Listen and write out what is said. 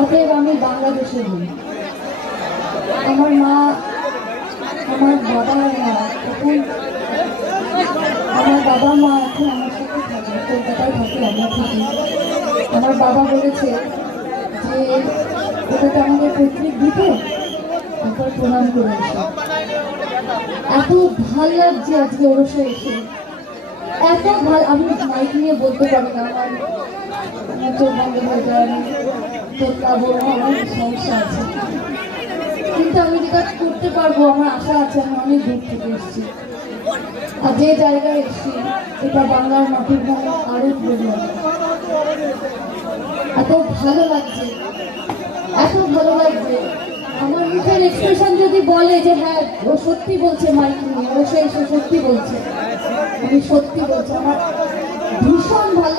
অতএব আমি বাংলাদেশের মেয়ে। আমার মা, আমার বাবার মা এখন, আমার বাবা মা এখন আমার সাথে থাকে, কলকাতায় থাকে, আমরা থাকি। আমার বাবা বলেছে যে ওটাতে আমাদের পৈতৃক দিত, একবার প্রণাম করে এসে। এত ভাল লাগছে আজকে ওরসে এসে, এত ভাল। আমি মাইক নিয়ে বলতে পারি না, আমার চোখ বন্ধ হয়ে যায়, আমি তোতলা বলবো, আমার সমস্যা আছে, কিন্তু আমি যেটা করতে পারবো আমার আশা আছে। আমি অনেক দূর থেকে এসেছি, আর যে জায়গায় এসেছি এটা বাংলার মাটির ভালো আরো বলি। এত ভালো লাগছে, এত ভালো লাগছে। আমার মুখের এক্সপ্রেশন যদি বলে যে হ্যাঁ ও সত্যি বলছে, মাইক নিয়ে ও সে সত্যি বলছে, আমি সত্যি বলছি। আমার ভীষণ ভালো